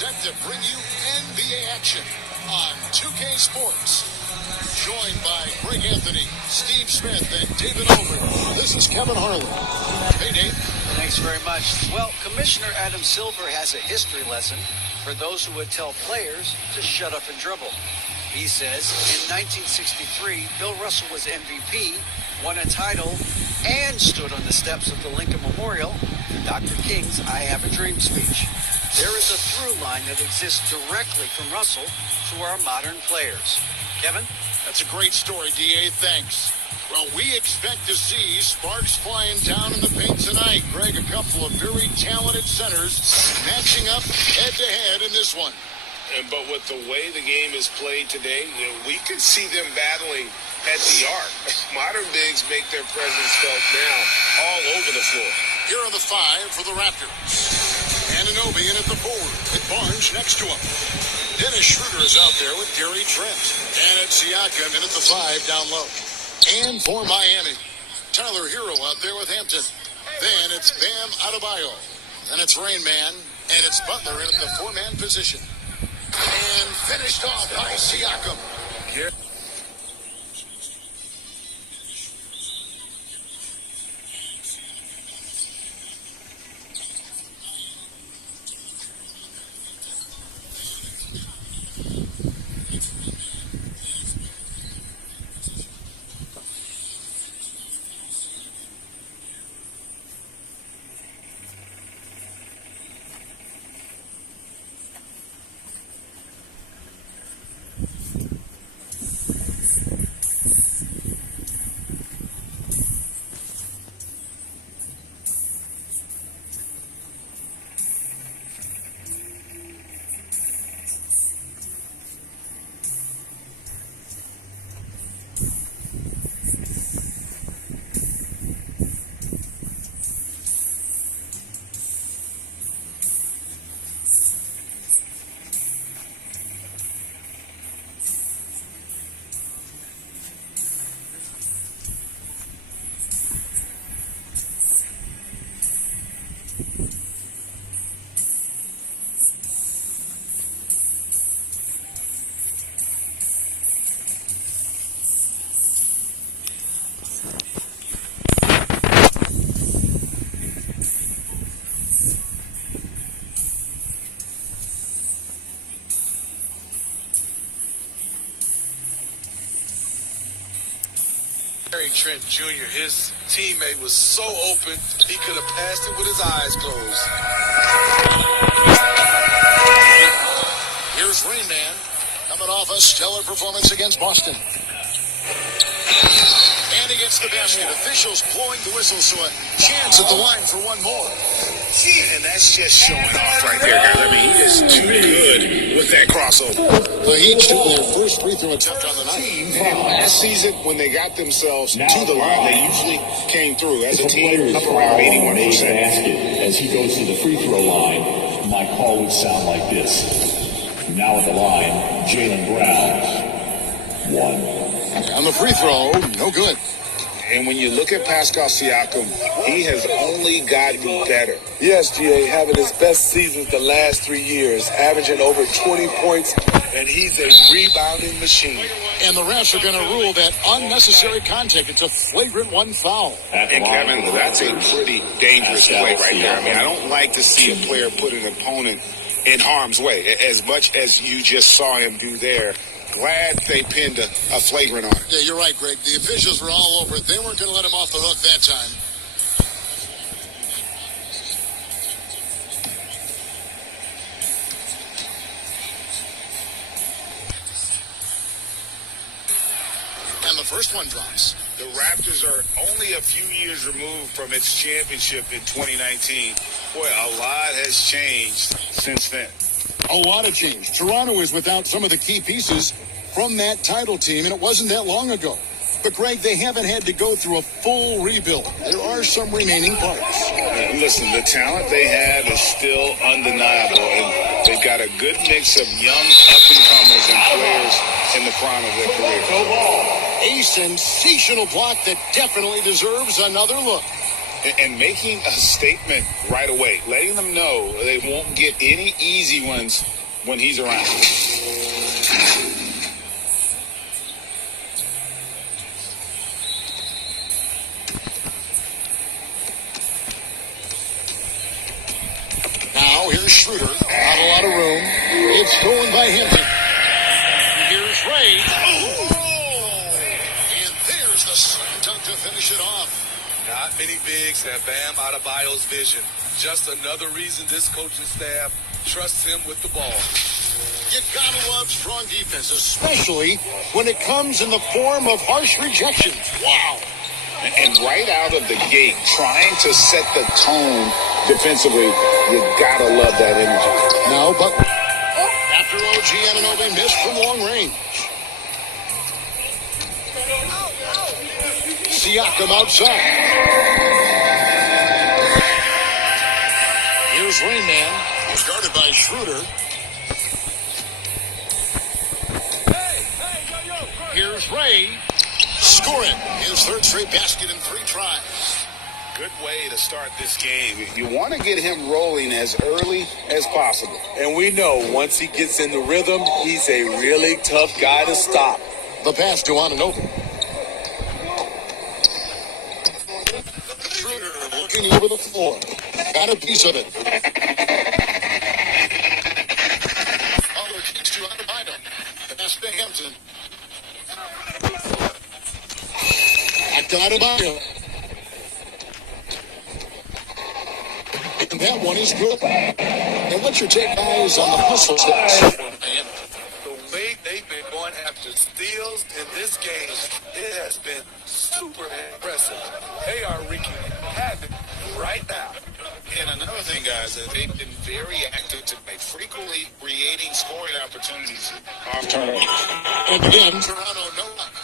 set to bring you NBA action on 2K Sports. Joined by Greg Anthony, Steve Smith, and David Aldridge. This is Kevin Harlan. Hey, Dave. Thanks very much. Well, Commissioner Adam Silver has a history lesson for those who would tell players to shut up and dribble. He says in 1963, Bill Russell was MVP, won a title, and stood on the steps of the Lincoln Memorial for Dr. King's I Have a Dream speech. There is a through line that exists directly from Russell to our modern players. Kevin? That's a great story, D.A. Thanks. Well, we expect to see sparks flying down in the paint tonight. Greg, a couple of very talented centers matching up head-to-head in this one. But with the way the game is played today, we could see them battling at the arc. Modern bigs make their presence felt now all over the floor. Here are the five for the Raptors. Anunoby in at the forward with Barnes next to him. Dennis Schroeder is out there with Gary Trent. And it's Siakam in at the five down low. And for Miami, Tyler Hero out there with Hampton. Then it's Bam Adebayo. Then it's Rain Man. And it's Butler in at the four-man position. And finished off by Siakam. Yeah. Gary Trent Jr., his teammate was so open, he could have passed it with his eyes closed. Here's Rain Man coming off a stellar performance against Boston. And against the basket, officials blowing the whistle, so a chance at the line for one more. And that's just showing off right there, guys. I mean, he is too good with that crossover. The Heat took their first free throw attempt on the night. And last season, when they got themselves to the line, they usually came through as a team up around 81%. As he goes to the free throw line, my call would sound like this. Now at the line, Jaylen Brown, 1. On the free throw, no good. And when you look at Pascal Siakam, he has only gotten better. Yes, GA, having his best seasons the last 3 years, averaging over 20 points, and he's a rebounding machine. And the refs are going to rule that unnecessary contact. It's a flagrant one foul. And Kevin, that's a pretty dangerous play right there. I mean, I don't like to see a player put an opponent in harm's way, as much as you just saw him do there. Glad they pinned a flagrant on it. Yeah, you're right, Greg. The officials were all over it. They weren't going to let him off the hook that time. And the first one drops. The Raptors are only a few years removed from its championship in 2019. Boy, a lot has changed since then. A lot of change. Toronto is without some of the key pieces from that title team, and it wasn't that long ago. But, Greg, they haven't had to go through a full rebuild. There are some remaining parts. Listen, the talent they have is still undeniable, and they've got a good mix of young up-and-comers and players in the prime of their career. A sensational block that definitely deserves another look. and making a statement right away, letting them know they won't get any easy ones when he's around. Now here's Schroeder. Not a lot of room. It's stolen by Hampton. Here's Ray. Oh! And there's the slam dunk to finish it off. Not many bigs have Bam Adebayo's vision. Just another reason this coaching staff trusts him with the ball. You gotta love strong defense, especially when it comes in the form of harsh rejections. Wow. And right out of the gate, trying to set the tone defensively, you gotta love that energy. Now, but after OG Anunoby missed from long range. Siakam outside. Here's Rain Man. He's guarded by Schroeder. Here's Ray. Scoring his third straight basket in 3 tries. Good way to start this game. You want to get him rolling as early as possible. And we know once he gets in the rhythm, he's a really tough guy to stop. The pass to Anunoby. Schroeder looking over the floor. Got a piece of it. Butler kicks to Adebayo. Pass to Hampton. Back to Adebayo. And that one is good. And what's your take, guys, on the hustle stats? The way they've been going after steals in this game, it has been super impressive. They are wreaking havoc right now. And another thing, guys, that they've been very active tonight, frequently creating scoring opportunities off turnovers. And again, Toronto, no luck.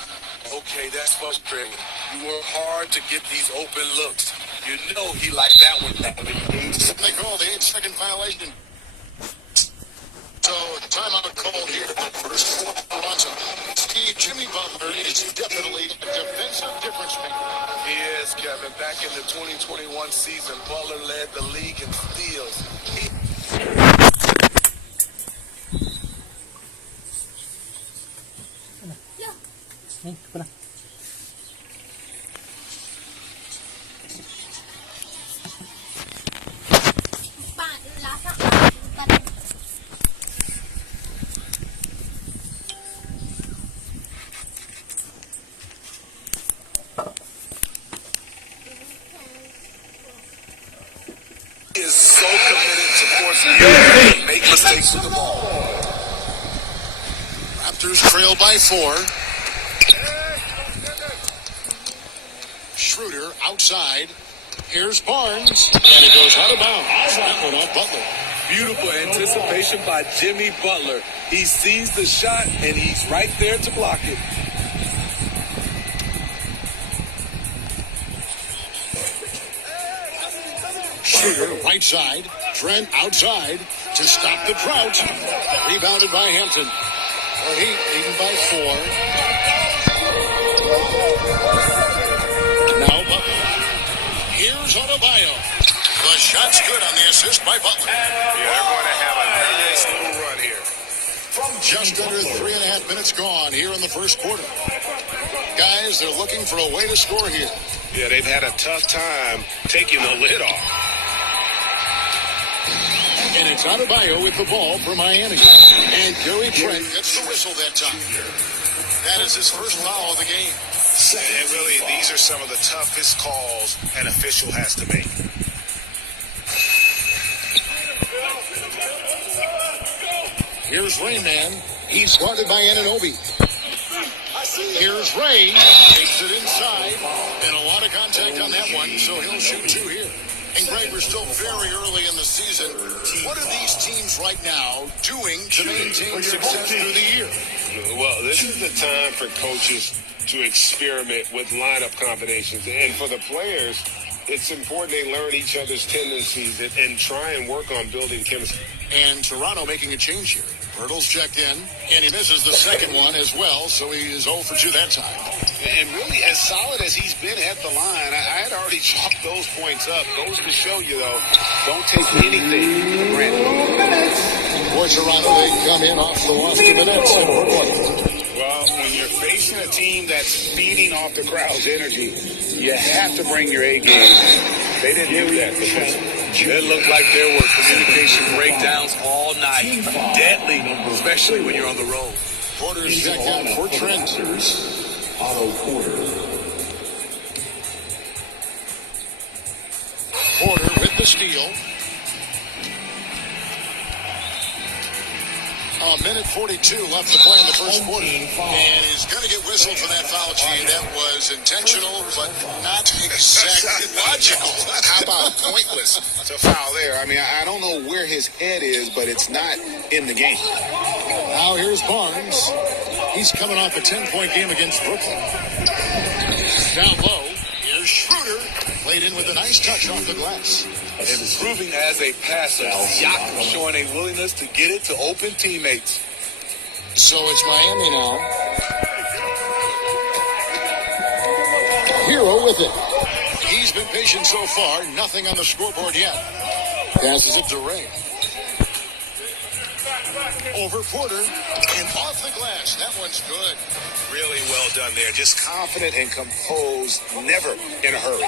Okay, that's frustrating. You work hard to get these open looks. You know he liked that one. They call the 8-second violation. So, timeout called here. First for Toronto. Jimmy Butler is definitely a defensive difference maker. He is, Kevin. Back in the 2021 season, Butler led the league in steals. He is so committed to forcing you to make mistakes with the ball. Raptors trail by 4. Schroeder outside. Here's Barnes. And it goes out of bounds. That one off Butler. Beautiful anticipation by Jimmy Butler. He sees the shot, and he's right there to block it. Schroeder right side. Trent outside to stop the drought. Rebounded by Hampton. Heat leading by 4. Now Butler. Here's Adebayo. The shot's good on the assist by Butler. Yeah, they're going to have a nice little run here. Just under 3.5 minutes gone here in the first quarter. Guys, they're looking for a way to score here. Yeah, they've had a tough time taking the lid off. And it's Adebayo with the ball for Miami. And Gary Trent gets the whistle that time. That is his first foul of the game. And really, these are some of the toughest calls an official has to make. Here's Rain Man. He's guarded by Anunoby. Here's Ray. Takes it inside. And a lot of contact on that one, so he'll shoot 2 here. And Greg, we're still very early in the season. What are these teams right now doing to maintain success through the year? Well, this is the time for coaches to experiment with lineup combinations. And for the players, it's important they learn each other's tendencies and try and work on building chemistry. And Toronto making a change here. Hurdle's checked in, and he misses the second one as well, so he is 0 for 2 that time. And really, as solid as he's been at the line, I had already chalked those points up. Goes to show you, though, don't take anything for granted. For Toronto, they come in off the loss to the Nets in Brooklyn. Well, when you're facing a team that's feeding off the crowd's energy, you have to bring your A game. They didn't do that. It looked like there were communication breakdowns all night. Deadly, especially when you're on the road. Porter's checked in for Trent. Otto Porter. Porter with the steal. A minute 42 left to play in the first quarter. And he's going to get whistled for that foul, Gene. That was intentional, but not exactly logical. How about pointless to foul there? I mean, I don't know where his head is, but it's not in the game. Now here's Barnes. He's coming off a 10-point game against Brooklyn. Down low, here's Schroeder. Played in with a nice touch off the glass. Improving as a passer. Siakam showing a willingness to get it to open teammates. So it's Miami now. Hero with it. He's been patient so far. Nothing on the scoreboard yet. Passes it to Ray. Over Porter and off the glass. That one's good. Really well done there. Just confident and composed, never in a hurry.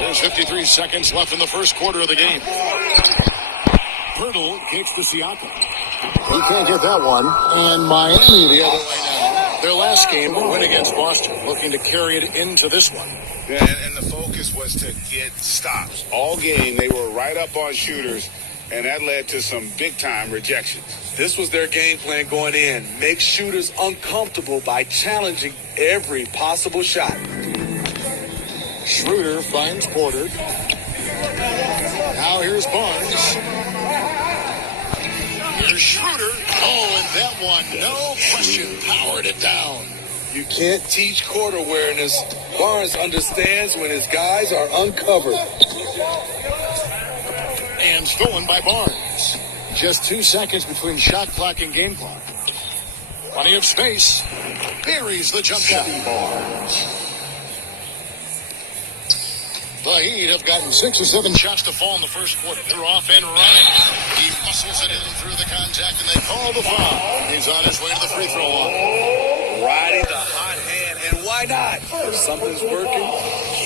There's 53 seconds left in the first quarter of the game. Hurdle kicks to Siakam. He can't get that one. And Miami the other way now. Their last game, a win against Boston, looking to carry it into this one. Yeah, and the focus was to get stops. All game, they were right up on shooters, and that led to some big-time rejections. This was their game plan going in. Make shooters uncomfortable by challenging every possible shot. Schroeder finds Porter. Now here's Barnes. Here's Schroeder. Oh, and that one, no question, powered it down. You can't teach court awareness. Barnes understands when his guys are uncovered. And stolen by Barnes. Just 2 seconds between shot clock and game clock. Plenty of space. Buries the jump shot. Barnes. The Heat have gotten 6 or 7 shots to fall in the first quarter. They're off and running. He muscles it in through the contact, and they call the foul. He's on his way to the free throw line. Riding the hot hand, and why not? If something's working,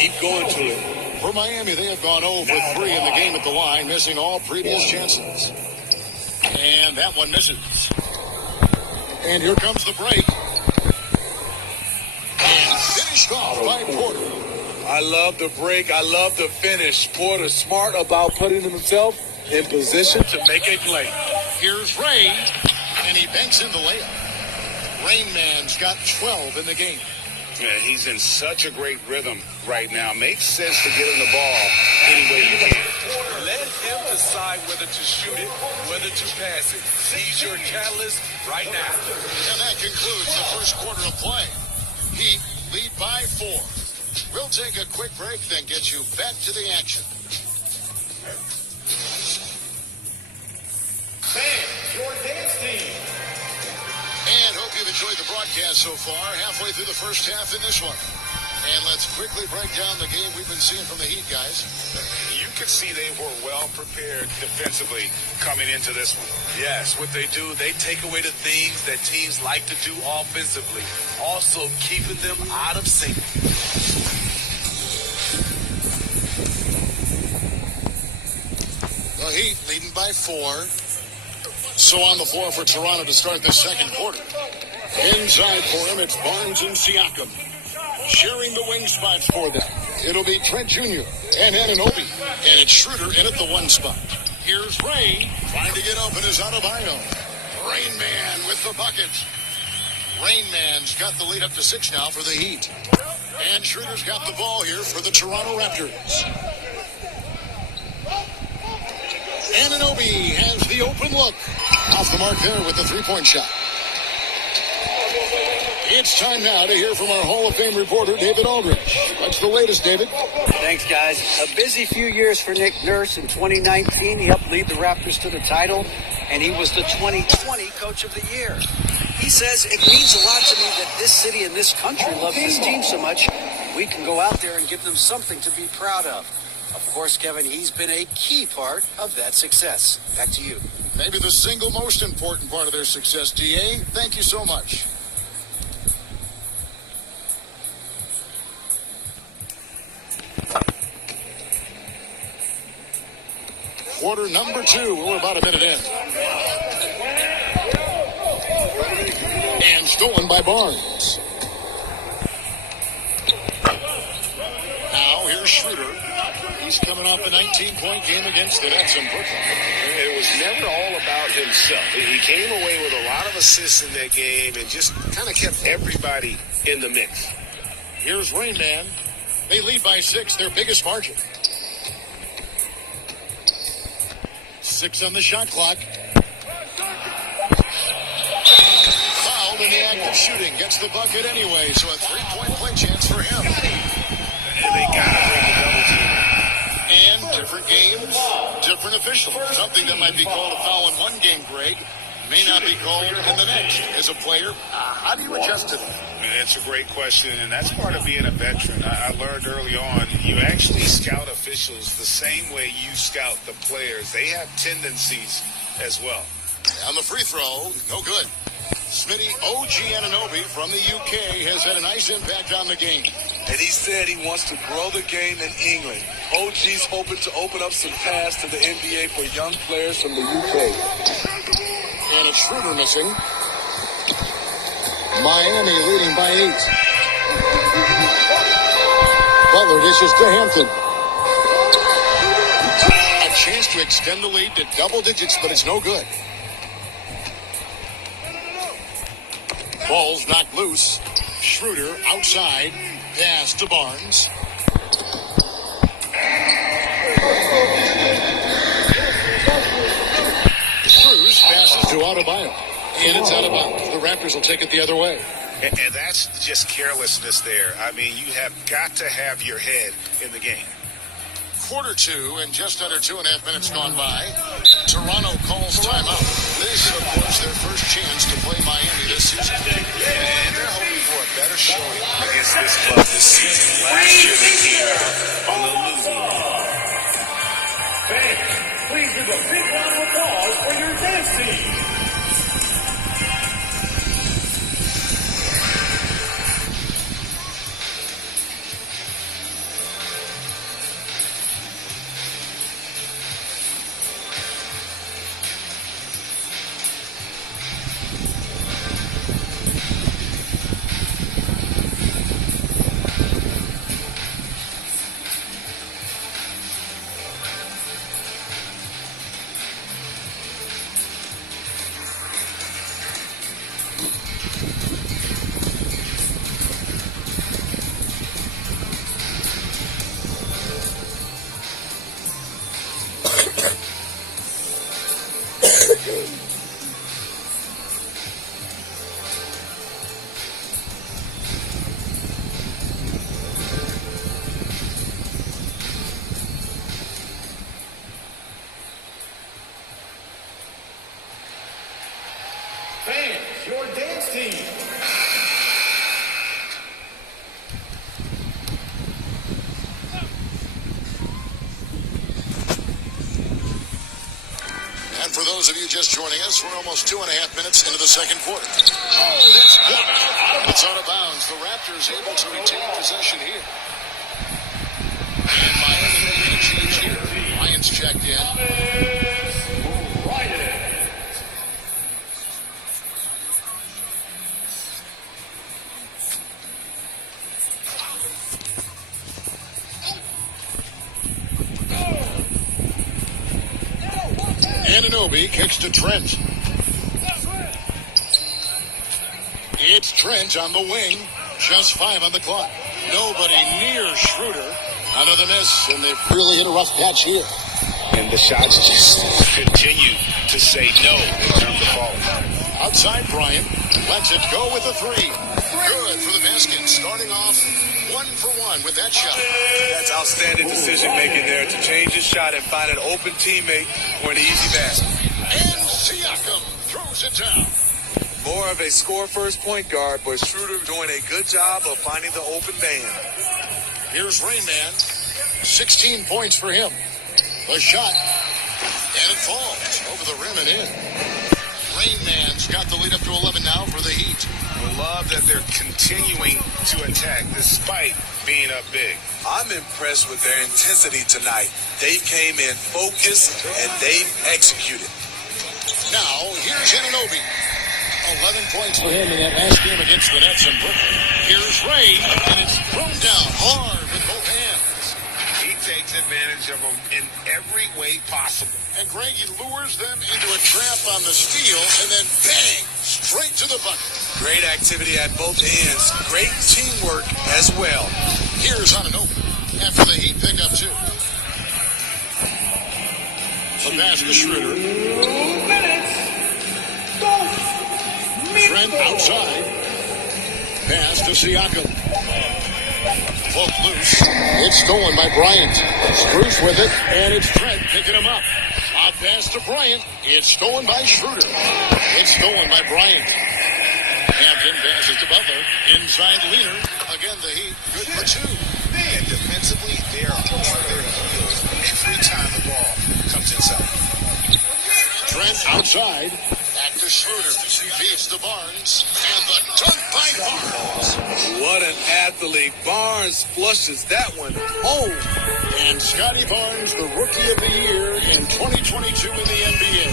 keep going to it. For Miami, they have gone 0 for 3 in the game at the line, missing all previous chances. And that one misses. And here comes the break. And finished off by Porter. I love the break. I love the finish. Porter smart about putting himself in position to make a play. Here's Ray, and he banks in the layup. Rain Man's got 12 in the game. Yeah, he's in such a great rhythm right now. Makes sense to get him the ball any way you can. Let him decide whether to shoot it, whether to pass it. He's your catalyst right now. And that concludes the first quarter of play. Heat lead by 4. We'll take a quick break, then get you back to the action. Band, your dance team. And hope you've enjoyed the broadcast so far. Halfway through the first half in this one. And let's quickly break down the game we've been seeing from the Heat, guys. You could see they were well prepared defensively coming into this one. Yes, what they do, they take away the things that teams like to do offensively. Also keeping them out of sync. The Heat leading by 4. So on the floor for Toronto to start the second quarter. Inside for him, it's Barnes and Siakam. Sharing the wing spots for them. It'll be Trent Jr. and Anunoby. And it's Schroeder in at the 1 spot. Here's Ray. Trying to get open is Adebayo. Rain Man with the bucket. Rain Man's got the lead up to 6 now for the Heat. And Schroeder's got the ball here for the Toronto Raptors. Anunoby has the open look. Off the mark there with the 3-point shot. It's time now to hear from our Hall of Fame reporter, David Aldrich. What's the latest, David? Thanks, guys. A busy few years for Nick Nurse. In 2019, he helped lead the Raptors to the title, and he was the 2020 Coach of the Year. He says, it means a lot to me that this city and this country loves this team so much, we can go out there and give them something to be proud of. Of course, Kevin, he's been a key part of that success. Back to you. Maybe the single most important part of their success, D.A. Thank you so much. Quarter number 2. We're about a minute in. And stolen by Barnes. Now here's Schroeder. He's coming off a 19-point game against the Nets in Brooklyn. It was never all about himself. He came away with a lot of assists in that game and just kind of kept everybody in the mix. Here's Rain Man. They lead by 6, their biggest margin. 6 on the shot clock. Fouled in the act of shooting. Gets the bucket anyway, so a 3-point play chance for him. And they got to break the double team. And different games, different officials. Something that might be called a foul in one game, Greg, may not be called in the next. As a player, how do you adjust to that? That's a great question, and that's part of being a veteran. I learned early on, you actually scout officials the same way you scout the players. They have tendencies as well. On the free throw, no good. Smitty OG Anunoby from the UK has had a nice impact on the game. And he said he wants to grow the game in England. OG's hoping to open up some paths to the NBA for young players from the UK. And it's Schroeder missing. Miami leading by 8. Butler dishes to Hampton. A chance to extend the lead to double digits, but it's no good. Ball's knocked loose. Schroeder outside. Pass to Barnes. Cruz passes to Adebayo. And it's out of bounds. The Raptors will take it the other way. And that's just carelessness there. I mean, you have got to have your head in the game. Quarter 2 and just under 2.5 minutes gone by. Toronto calls timeout. This, of course, their first chance to play Miami this season. And they're hoping for a better showing against this club this season. Last year they came out on the losing end. Fans, please give a big round of applause for your dance team. Fans, your dance team. And for those of you just joining us, we're almost 2.5 minutes into the second quarter. Oh, that's blocked. It's out of bounds. The Raptors able to retain possession here. And Miami making a change here. Lions checked in. Anunoby kicks to Trent. It's Trent on the wing. Just 5 on the clock. Nobody near Schroeder. Another miss, and they've really hit a rough patch here. And the shots just continue to say no in terms of falling. Outside. inside Bryant. Lets it go with the three. Good for the basket. Starting off 1 for 1 with that shot. That's outstanding decision-making there to change his shot and find an open teammate for an easy basket. And Siakam throws it down. More of a score-first point guard, but Schroeder doing a good job of finding the open man. Here's Rain Man. 16 points for him. The shot. And it falls over the rim and in. Rain Man's got the lead up to 11 now for the Heat. I love that they're continuing to attack despite being up big. I'm impressed with their intensity tonight. They came in focused and they executed. Now, here's Anunoby. 11 points for him in that last game against the Nets in Brooklyn. Here's Ray, and it's thrown down hard with both hands. He takes advantage of them in every way possible. And Greg, he lures them into a trap on the steal, and then bang, straight to the bucket. Great activity at both ends. Great teamwork as well. Here's Anunoby after the Heat pick up two. The pass to Schroeder. 2 minutes. Go. Trent outside. Pass to Siakam. Poke loose. It's stolen by Bryant. Spruce with it, and it's Trent picking him up. Odd pass to Bryant. It's stolen by Schroeder. It's stolen by Bryant. Hampton passes to Butler. Inside Leaner. Again, the Heat. Good for two. And defensively, they are on their heels every time the ball comes inside. Trent outside. Back to Schroeder. Beats to Barnes. And the dunk by Barnes. What an athlete. Barnes flushes that one home. And Scotty Barnes, the Rookie of the Year in 2022 in the NBA.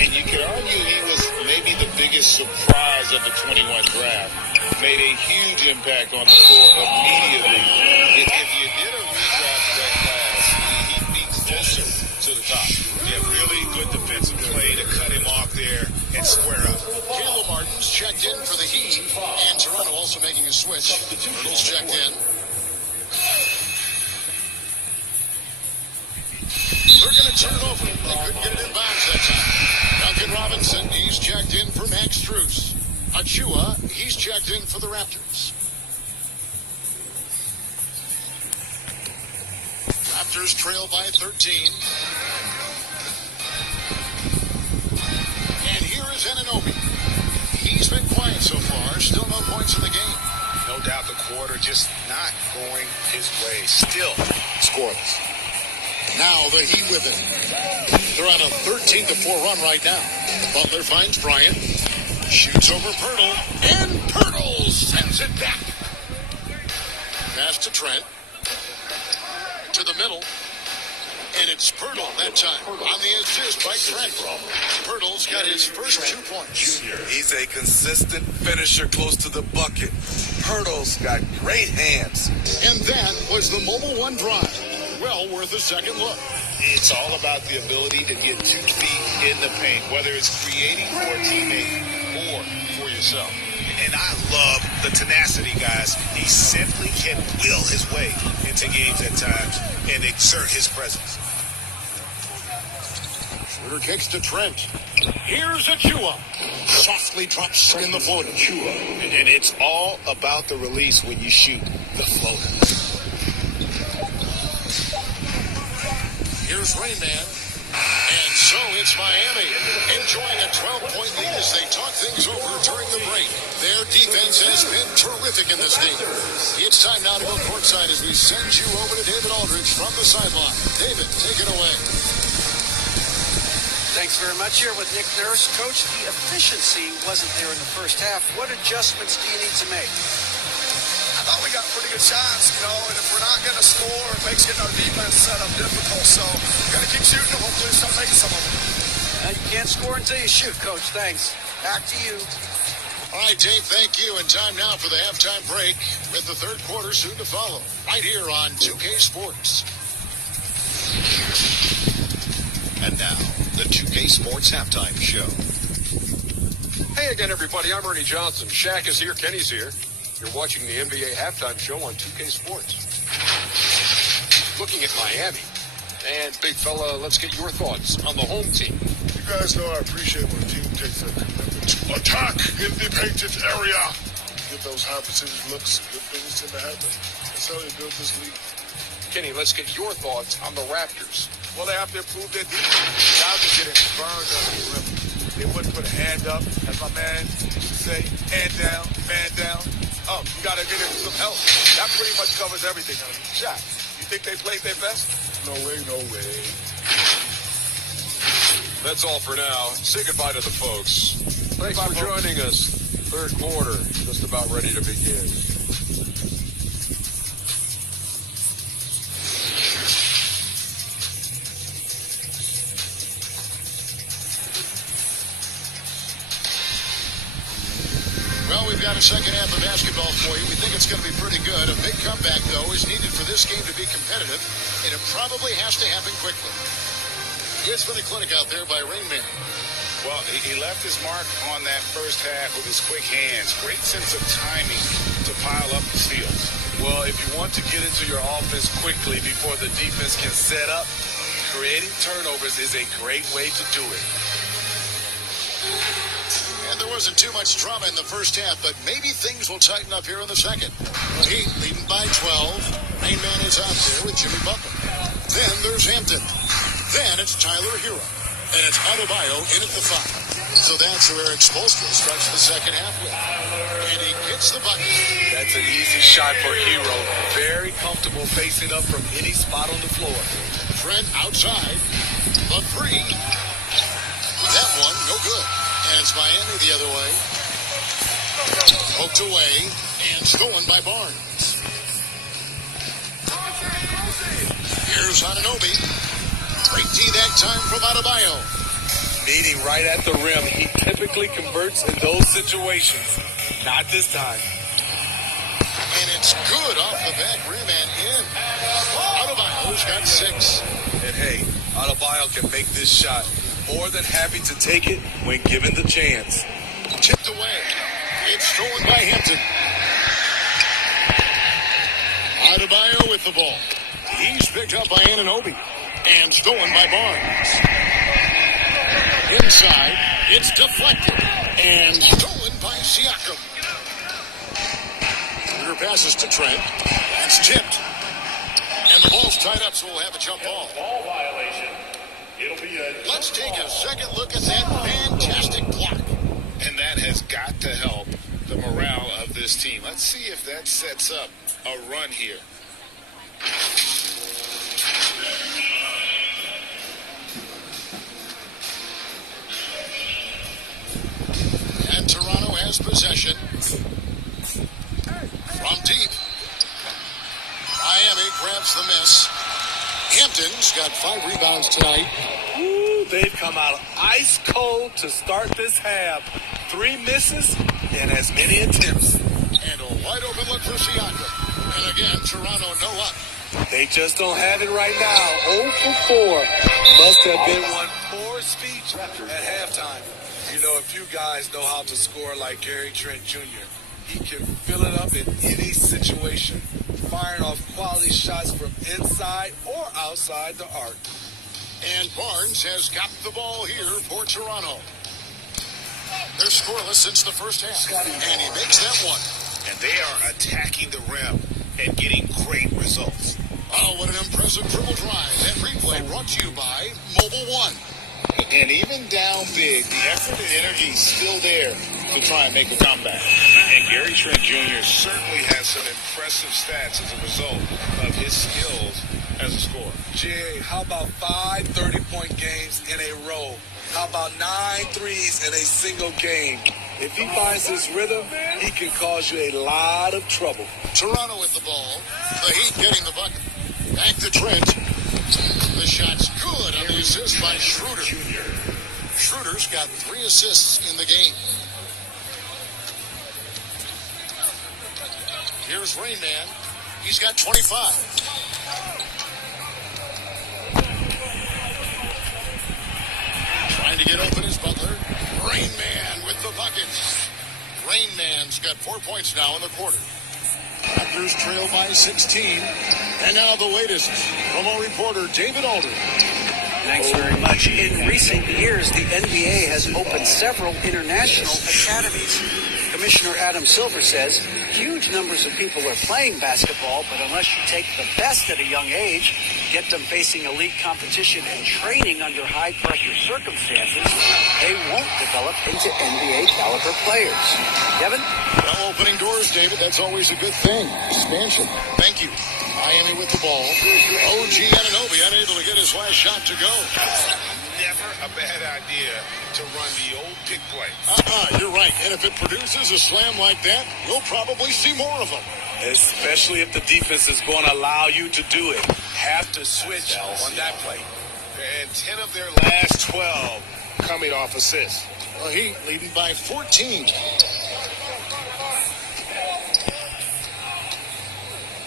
And you could argue he was maybe the biggest surprise of the 21 draft. Made a huge impact on the floor immediately. If you did a redraft of that class, he'd be closer to the top. Yeah, really good defensive play to cut him off there and square up. Caleb Martin's checked in for the Heat. And Toronto also making a switch. Hurdle's checked in. They're going to turn it over. They couldn't get it in bounds that time. Duncan Robinson, he's checked in for Max Strus. Achua, he's checked in for the Raptors. Raptors trail by 13. And here is Anunoby. He's been quiet so far. Still no points in the game. No doubt the quarter just not going his way. Still scoreless. Now the Heat with it. They're on a 13-4 run right now. Butler finds Bryant. Shoots over Pirtle. And Pirtle sends it back. Pass to Trent. To the middle. And it's Pirtle that time. On the assist by Trent. Pirtle's got his first 2 points. He's a consistent finisher close to the bucket. Pirtle's got great hands. And that was the Mobile One drive. Well worth a second look. It's all about the ability to get 2 feet in the paint, whether it's creating for a teammate or for yourself. And I love the tenacity, guys. He simply can will his way into games at times and exert his presence. Schroeder kicks to Trent. Here's Achua. Softly drops in the floater. And it's all about the release when you shoot the floater. Here's Rain Man. And so it's Miami enjoying a 12-point lead as they talk things over during the break. Their defense has been terrific in this game. It's time now to go courtside as we send you over to David Aldridge from the sideline. David, take it away. Thanks very much. Here with Nick Nurse. Coach, the efficiency wasn't there in the first half. What adjustments do you need to make? I thought we got pretty good shots, and if we're not going to score, it makes getting our defense set up difficult. So we've got to keep shooting and hopefully start making some of them. You can't score until you shoot, Coach. Thanks. Back to you. All right, Dave, thank you. And time now for the halftime break with the third quarter soon to follow. Right here on 2K Sports. And now, the 2K Sports Halftime Show. Hey again, everybody. I'm Ernie Johnson. Shaq is here. Kenny's here. You're watching the NBA Halftime Show on 2K Sports. Looking at Miami. And, big fella, let's get your thoughts on the home team. You guys know I appreciate when a team takes their commitment Attack in the painted area. Get those high percentage looks. Good things tend to happen. That's how they built this league. Kenny, let's get your thoughts on the Raptors. Well, they have to improve their defense. Guys are getting burned under the rim. They wouldn't put a hand up, as my man used to say, hand down, man down. Oh, you got to get him some help. That pretty much covers everything. I mean, Shaq, you think they played their best? No way, no way. That's all for now. Say goodbye to the folks. Thanks for joining us. Third quarter, just about ready to begin. Well, we've got a second half of basketball for you. We think it's going to be pretty good. A big comeback, though, is needed for this game to be competitive, and it probably has to happen quickly. Here's for the clinic out there by Rain Man. Well, he left his mark on that first half with his quick hands. Great sense of timing to pile up the steals. Well, if you want to get into your offense quickly before the defense can set up, creating turnovers is a great way to do it. And there wasn't too much drama in the first half, but maybe things will tighten up here in the second. The Heat leading by 12. Rain Man is out there with Jimmy Butler. Then there's Hampton. Then it's Tyler Hero. And it's Adebayo in at the 5. So that's where Eric Spoelstra starts the second half with. And he gets the bucket. That's an easy shot for Hero. Very comfortable facing up from any spot on the floor. Trent outside. The 3. That one, no good. And it's Miami the other way. Poked away and stolen by Barnes. Here's Anunoby. Great D that time from Adebayo. Meeting right at the rim. He typically converts in those situations. Not this time. And it's good off the back rim and in. Adebayo's got 6. And hey, Adebayo can make this shot. More than happy to take it when given the chance. Tipped away. It's stolen by Hampton. Adebayo with the ball. He's picked up by Anunoby. And stolen by Barnes. Inside, it's deflected. And stolen by Siakam. Shooter passes to Trent. That's tipped. And the ball's tied up, so we'll have a jump ball. Ball violation. It'll be Let's take a second look at that fantastic block. And that has got to help the morale of this team. Let's see if that sets up a run here. And Toronto has possession. From deep. Miami grabs the miss. Hampton's got 5 rebounds tonight. Ooh, they've come out ice cold to start this half. 3 misses and as many attempts. And a wide open look for Siakam. And again, Toronto no luck. They just don't have it right now. 0 for 4. Must have been one poor speech at halftime. You know, a few guys know how to score like Gary Trent Jr. He can fill it up in any situation, firing off quality shots from inside or outside the arc. And Barnes has got the ball here for Toronto. They're scoreless since the first half. And he makes that one. And they are attacking the rim and getting great results. Oh, what an impressive dribble drive. And replay brought to you by Mobile One. And even down big, the effort and energy is still there to try and make a comeback. And Gary Trent Jr. certainly has some impressive stats as a result of his skills as a scorer. Jay, how about 5 30-point games in a row? How about 9 threes in a single game? If he finds his rhythm, he can cause you a lot of trouble. Toronto with the ball. The Heat getting the bucket. Back to Trent. The shot's good on the assist by Schroeder. Schroeder's got 3 assists in the game. Here's Rain Man. He's got 25. Trying to get open is Butler. Rain Man with the bucket. Rain Man's got 4 points now in the quarter. Raptors trail by 16. And now the latest from our reporter, David Alder. Thanks very much. In recent years, the NBA has opened several international academies. Commissioner Adam Silver says huge numbers of people are playing basketball, but unless you take the best at a young age, get them facing elite competition and training under high-pressure circumstances, they won't develop into NBA-caliber players. Kevin? Well, opening doors, David, that's always a good thing. Expansion. Thank you. Miami with the ball. OG Anunoby unable to get his last shot to go. Never a bad idea to run the old pick play. You're right. And if it produces a slam like that, we'll probably see more of them. Especially if the defense is going to allow you to do it. Have to switch on that play. And 10 of their last 12 coming off assists. Well, Heat leading by 14.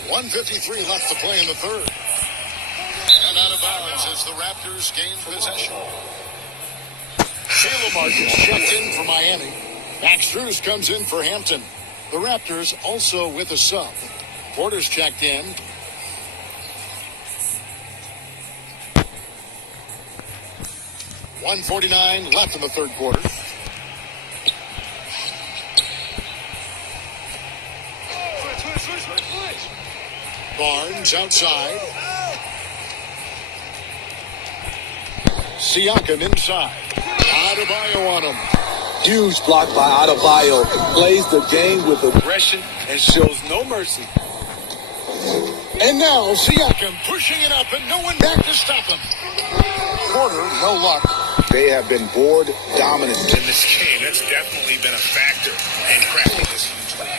1:53 left to play in the third. And out of bounds as the Raptors gain possession. Shayla Marcus checked in for Miami. Max Strus comes in for Hampton. The Raptors also with a sub. Porter's checked in. .149 left in the third quarter. Barnes outside. Siakam inside. Adebayo on him. Huge block by Adebayo. Plays the game with aggression and shows no mercy. And now Siakam pushing it up and no one back to stop him. Porter, no luck. They have been board dominant in this game. That's definitely been a factor in cracking this huge lead.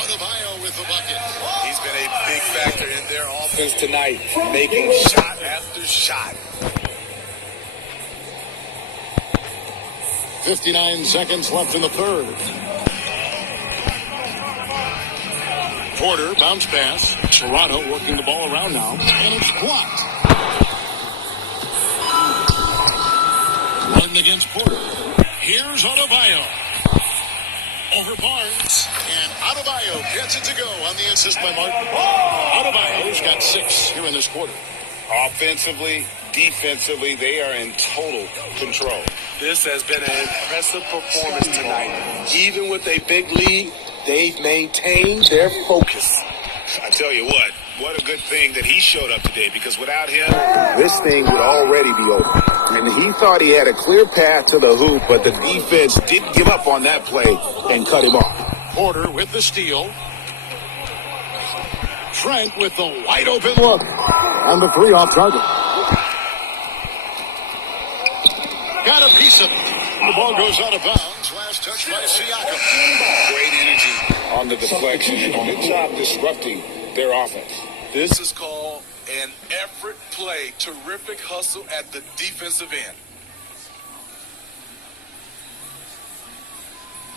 Adebayo with the bucket. He's been a big factor in their offense tonight, making shot after shot. 59 seconds left in the third. Porter, bounce pass. Toronto working the ball around now. And it's blocked. Martin against Porter. Here's Adebayo. Over Barnes. And Adebayo gets it to go on the assist by Martin. Adebayo's got 6 here in this quarter. Offensively, defensively, they are in total control. This has been an impressive performance tonight. Even with a big lead, they've maintained their focus. I tell you what a good thing that he showed up today, because without him, this thing would already be over. And he thought he had a clear path to the hoop, but the defense didn't give up on that play and cut him off. Porter with the steal. Trent with the wide open look. And the 3 off target. Got a piece of it. The ball goes out of bounds. Last touch by Siakam. Great energy on the deflection. Good job disrupting their offense. This is called an effort play. Terrific hustle at the defensive end.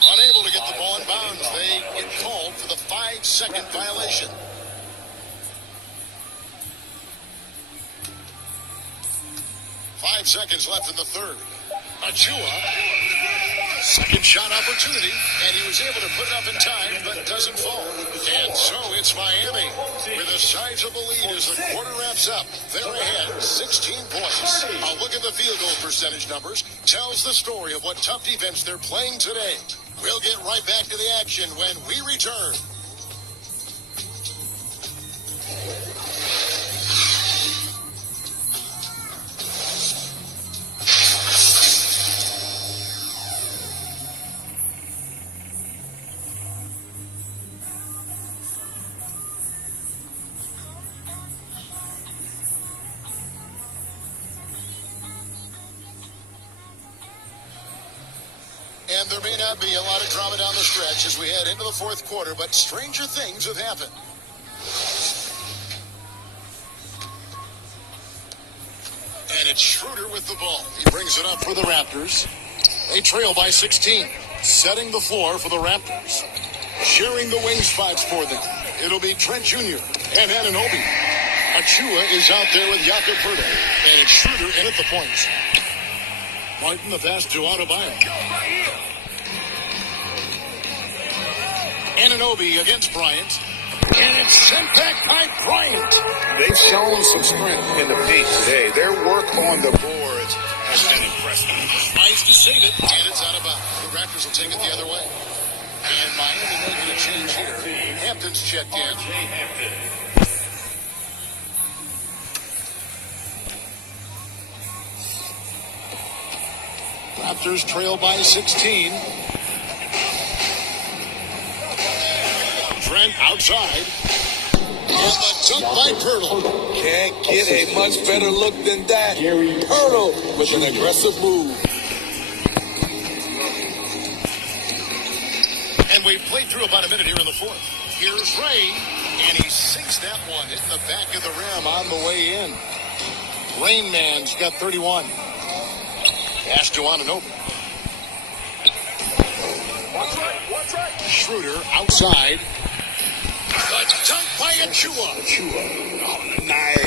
Unable to get the ball in bounds. They get called for the 5-second violation. Five seconds left in the third. Achua, second shot opportunity, and he was able to put it up in time, but doesn't fall. And so it's Miami with a sizable lead as the quarter wraps up. They're ahead, 16 points. A look at the field goal percentage numbers tells the story of what tough defense they're playing today. We'll get right back to the action when we return. And there may not be a lot of drama down the stretch as we head into the fourth quarter, but stranger things have happened. And it's Schroeder with the ball. He brings it up for the Raptors. They trail by 16, setting the floor for the Raptors. Sharing the wing spots for them, it'll be Trent Jr. and Anunoby. Achua is out there with Jakob Poeltl, and it's Schroeder in at the points. Martin the pass to Adebayo. Anunoby against Bryant. And it's sent back by Bryant. They've shown some strength in the paint today. Their work on the board save it, and it's out of bounds. The Raptors will take it the other way. And Miami making a change here. Hampton's checked in. Raptors trail by 16. Trent outside. And the dunk by Pirtle. Can't get a much better look than that. Pirtle with an aggressive move. And we've played through about a minute here in the fourth. Here's Ray, and he sinks that one, hitting the back of the rim on the way in. Rain Man's got 31. Pass to Anunoby. Watch right. Schroeder outside. The dunk by Achua. Nice.